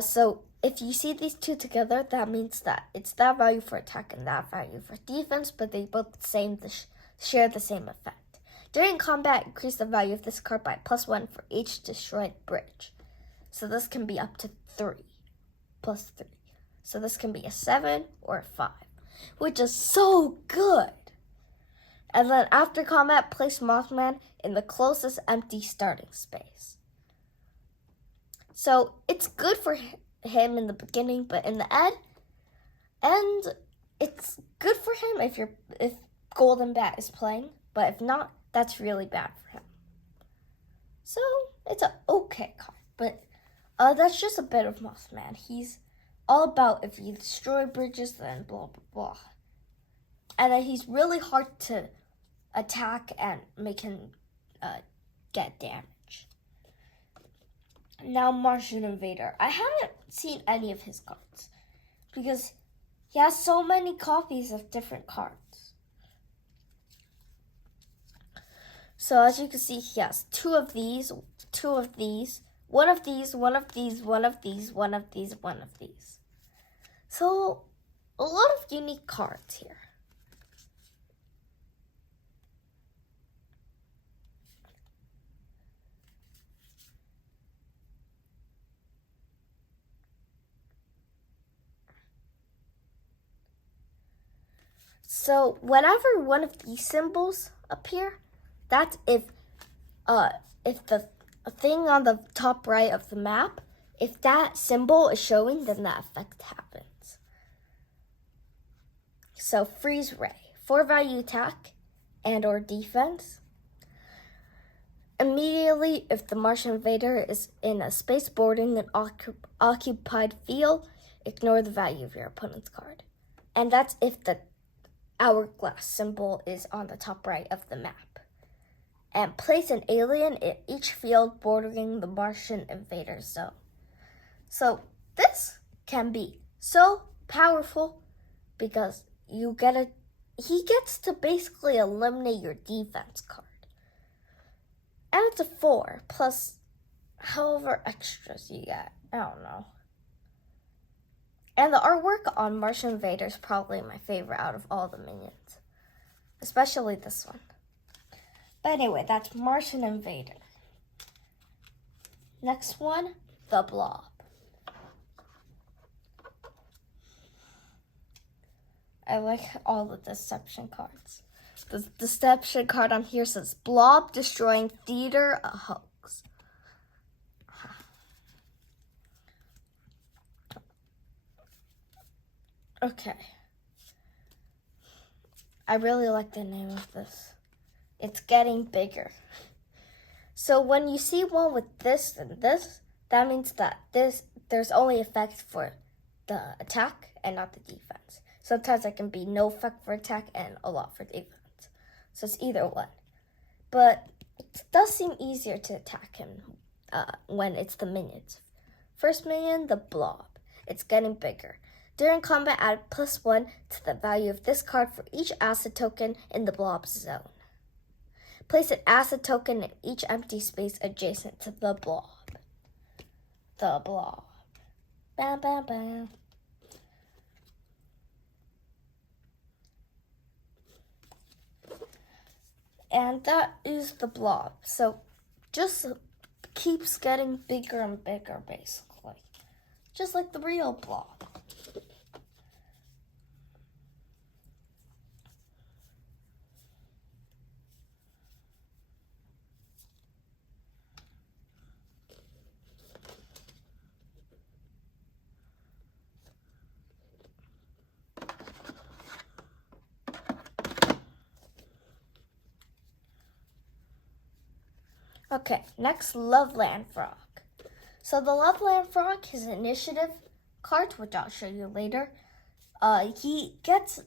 So if you see these two together, that means that it's that value for attack and that value for defense, but they both share the same effect. During combat, increase the value of this card by +1 for each destroyed bridge. So this can be up to 3, +3. So this can be a 7 or a 5, which is so good. And then after combat, place Mothman in the closest empty starting space. So it's good for him in the beginning, but in the end, it's good for him if Golden Bat is playing, but if not, that's really bad for him. So it's an okay card, but that's just a bit of Mothman. He's all about if you destroy bridges, then blah blah blah, and then he's really hard to attack and make him get damage. Now Martian Invader. I haven't seen any of his cards because he has so many copies of different cards. So as you can see, he has 2 of these, 2 of these, 1 of these, 1 of these, 1 of these, 1 of these, 1 of these. So a lot of unique cards here. So whenever one of these symbols appear, that's if the thing on the top right of the map, if that symbol is showing, then that effect happens. So Freeze Ray, 4 value attack and or defense. Immediately, if the Martian Invader is in a space bordering an occupied field, ignore the value of your opponent's card. And that's if the hourglass symbol is on the top right of the map. And place an alien in each field bordering the Martian Invader zone. So this can be so powerful because he gets to basically eliminate your defense card. And it's a 4 plus however extras you get. I don't know. And the artwork on Martian Invader is probably my favorite out of all the minions. Especially this one. But anyway, that's Martian Invader. Next one, the Blob. I like all the deception cards. The deception card on here says, Blob destroying theater, a hoax. Okay. I really like the name of this. It's getting bigger. So when you see one with this and this, that means that there's only effect for the attack and not the defense. Sometimes there can be no effect for attack and a lot for defense. So it's either one. But it does seem easier to attack him when it's the minions. First minion, the Blob. It's getting bigger. During combat, add +1 to the value of this card for each acid token in the Blob zone. Place an acid token in each empty space adjacent to the Blob. The Blob. Bam, bam, bam. And that is the Blob. So just keeps getting bigger and bigger, basically. Just like the real Blob. Okay, next, Loveland Frog. So the Loveland Frog, his initiative card, which I'll show you later, initiative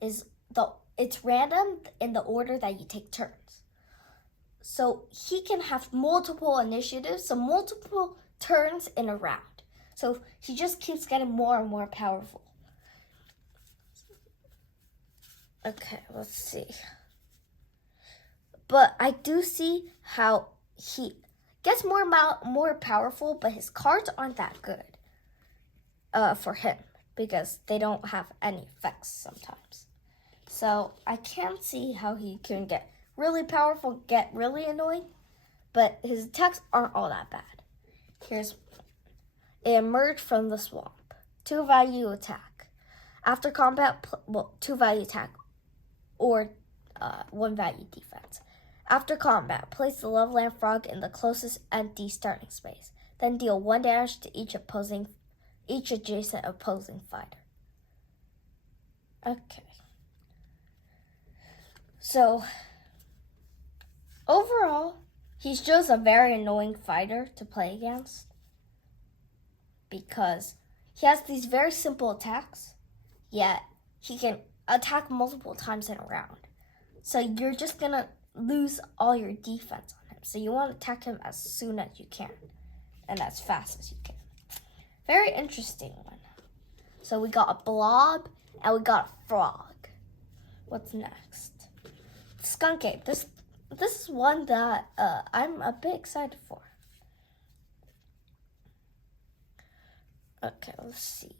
is it's random in the order that you take turns. So he can have multiple initiatives, so multiple turns in a round. So he just keeps getting more and more powerful. Okay, let's see. But I do see how he gets more powerful, but his cards aren't that good for him because they don't have any effects sometimes. So I can see how he can get really powerful, get really annoying, but his attacks aren't all that bad. It emerged from the swamp. 2 value attack. After combat, 2 value attack or 1 value defense. After combat, place the Loveland Frog in the closest empty starting space. Then deal 1 damage to each adjacent opposing fighter. Okay. So, overall, he's just a very annoying fighter to play against because he has these very simple attacks, yet he can attack multiple times in a round. So you're just going to lose all your defense on him. So you want to attack him as soon as you can and as fast as you can. Very interesting one. So we got a blob and we got a frog. What's next? Skunk Ape. This is one that I'm a bit excited for. Okay, let's see.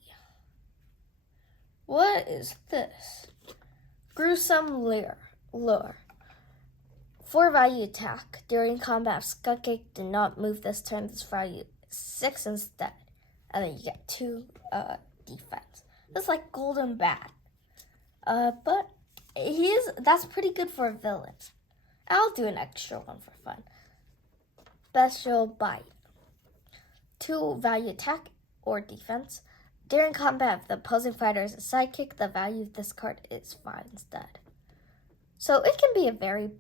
What is this? Gruesome Lure. 4 value attack. During combat, Skunk Ape did not move this turn. This value 6 instead. And then you get 2 defense. It's like Golden Bat. But that's pretty good for a villain. I'll do an extra one for fun. Special Bite. 2 value attack or defense. During combat, if the opposing fighter is a sidekick, the value of this card is 5 instead. So it can be a very,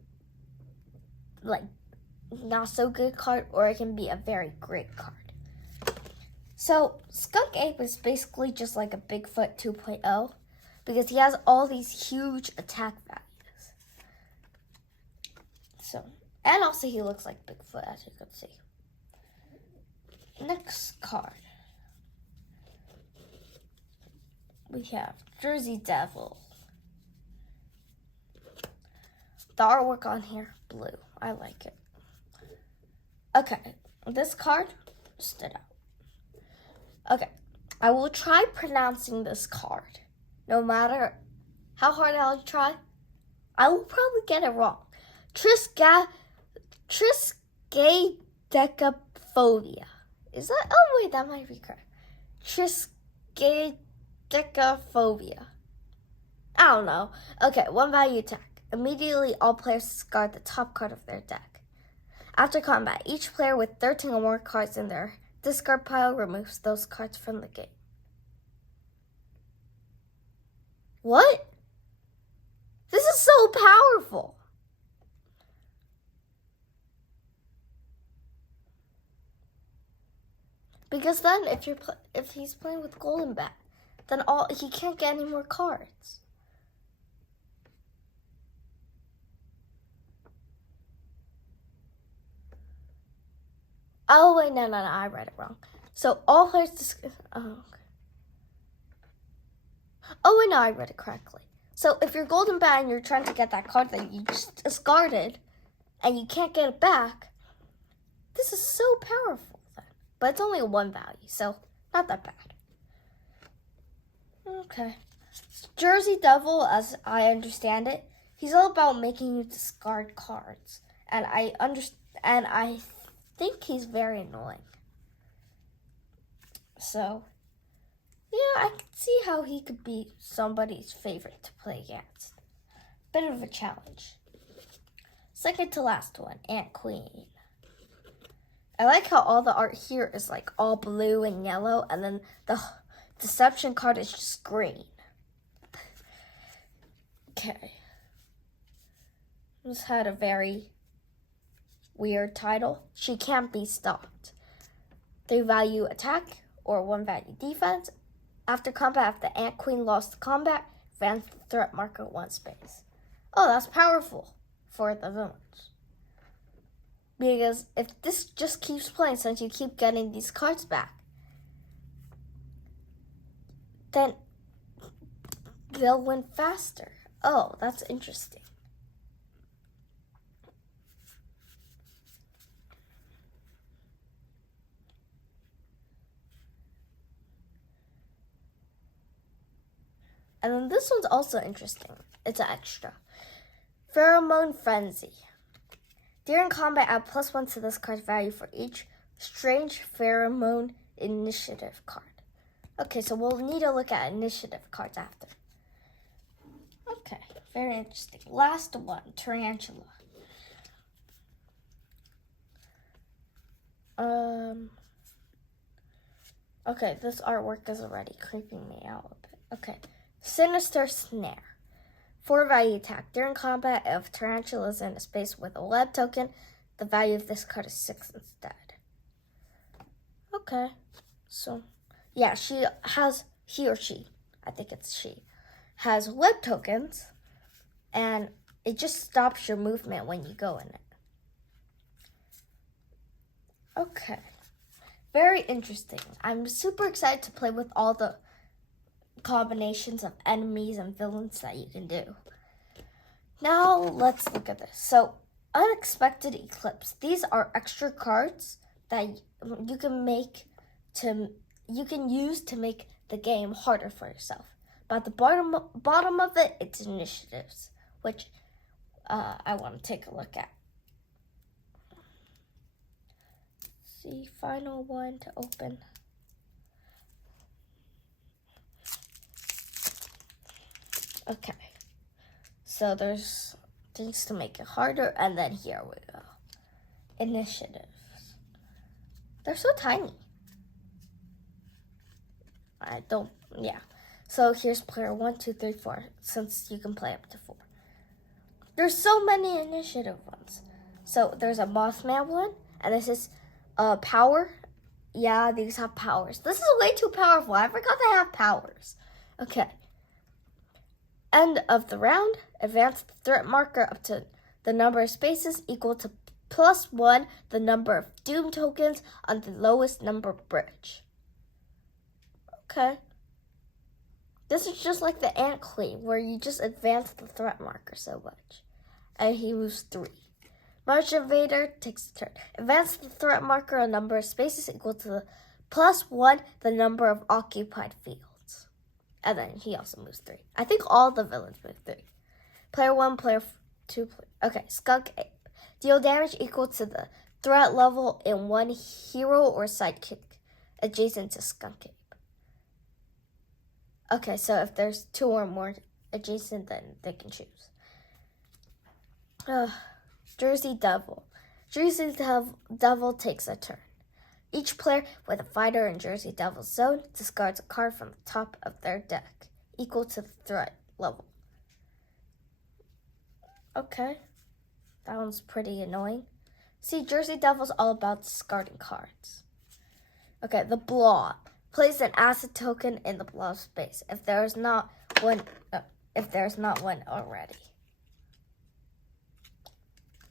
not so good card, or it can be a very great card. So Skunk Ape is basically just like a Bigfoot 2.0 because he has all these huge attack values. So, and also he looks like Bigfoot, as you can see. Next card. We have Jersey Devil. The artwork on here, blue. I like it. Okay, this card stood out. Okay, I will try pronouncing this card. No matter how hard I'll try, I will probably get it wrong. Triskaidekaphobia. Is that? Oh wait, that might be correct. Triskaidekaphobia. I don't know. Okay, 1 value attack. Immediately, all players discard the top card of their deck. After combat, each player with 13 or more cards in their discard pile removes those cards from the game. What? This is so powerful. Because then, if he's playing with Golden Bat, then he can't get any more cards. Oh wait, no, I read it wrong. So all players Oh wait, no, I read it correctly. So if you're Golden Bat and you're trying to get that card that you just discarded, and you can't get it back, this is so powerful then. But it's only a 1 value, so not that bad. Okay. Jersey Devil, as I understand it, he's all about making you discard cards. And I think he's very annoying. So, yeah, I can see how he could be somebody's favorite to play against. Bit of a challenge. Second to last one, Ant Queen. I like how all the art here is like all blue and yellow, and then the deception card is just green. Okay. Just had a very weird title. She can't be stopped. 3 value attack or 1 value defense. After combat, if the Ant Queen lost combat, advance the threat marker 1 space. Oh, that's powerful for the villains. Because if this just keeps playing, since you keep getting these cards back, then they'll win faster. Oh, that's interesting. And then this one's also interesting. It's an extra. Pheromone Frenzy. During combat, add +1 to this card's value for each Strange Pheromone Initiative card. Okay, so we'll need to look at initiative cards after. Okay, very interesting. Last one, Tarantula. Okay, this artwork is already creeping me out a bit. Okay, Sinister Snare. 4 value attack. During combat, if Tarantula is in a space with a web token, the value of this card is 6 instead. Okay, so yeah, he or she, I think it's she, has web tokens, and it just stops your movement when you go in it. Okay, very interesting. I'm super excited to play with all the combinations of enemies and villains that you can do. Now let's look at this. So, Unexpected Eclipse. These are extra cards that you can use to make the game harder for yourself. But at the bottom of it, it's initiatives, which I want to take a look at. See, final one to open. Okay, so there's things to make it harder, and then here we go. Initiatives. They're so tiny. So here's player 1, 2, 3, 4, since you can play up to 4. There's so many initiative ones. So there's a Mothman one, and this is power. Yeah, these have powers. This is way too powerful. I forgot they have powers. Okay. End of the round, advance the threat marker up to the number of spaces equal to +1 the number of Doom tokens on the lowest number bridge. Okay. This is just like the Ant Queen, where you just advance the threat marker so much. And he moves 3. March Invader takes a turn. Advance the threat marker a number of spaces equal to the +1 the number of occupied fields. And then he also moves 3. I think all the villains move 3. Player 1, player 2, okay, Skunk Ape. Deal damage equal to the threat level in one hero or sidekick adjacent to Skunk Ape. Okay, so if there's 2 or more adjacent, then they can choose. Jersey Devil. Jersey Devil takes a turn. Each player with a fighter in Jersey Devil's zone discards a card from the top of their deck, equal to the threat level. Okay, that one's pretty annoying. See, Jersey Devil's all about discarding cards. Okay, the Blob. Place an acid token in the blob space if there's not one already.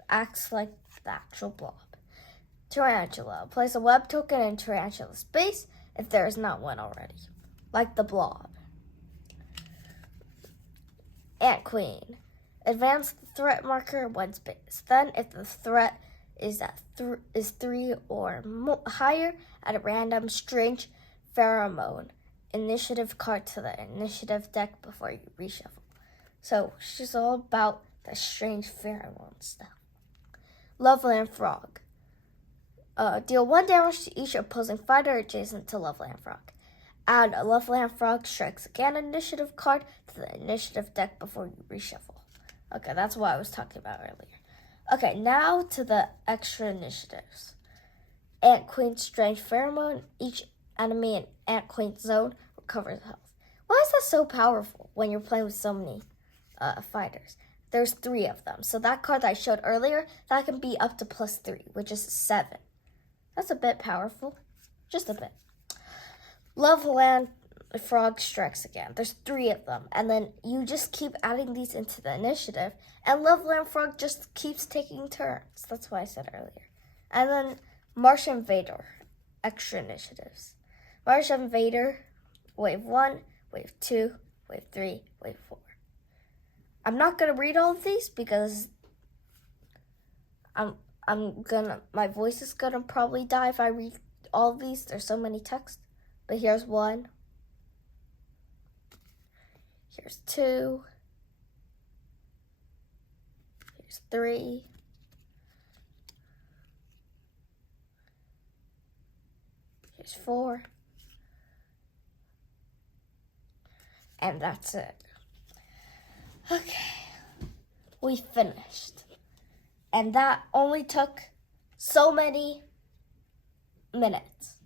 Acts like the actual blob. Tarantula. Place a web token in Tarantula space if there is not one already, like the blob. Ant Queen. Advance the threat marker 1 space. Then, if the threat is 3 or higher, add a random strange pheromone initiative card to the initiative deck before you reshuffle. So she's all about the strange pheromone stuff. Loveland Frog. Deal 1 damage to each opposing fighter adjacent to Loveland Frog. Add a Loveland Frog Strikes Again initiative card to the initiative deck before you reshuffle. Okay, that's what I was talking about earlier. Okay, now to the extra initiatives. Ant Queen Strange Pheromone. Each enemy in Ant Queen's zone recovers health. Why is that so powerful when you're playing with so many fighters? there's 3 of them. So that card that I showed earlier, that can be up to +3, which is 7. That's a bit powerful. Just a bit. Loveland Frog strikes again. There's 3 of them. And then you just keep adding these into the initiative. And Loveland Frog just keeps taking turns. That's what I said earlier. And then Marsh Invader. Extra initiatives. Marsh Invader, Wave 1, Wave 2, Wave 3, Wave 4. I'm not going to read all of these because my voice is going to probably die if I read all of these. There's so many texts. But here's 1. Here's 2. Here's 3. Here's 4. And that's it. Okay. We finished. And that only took so many minutes.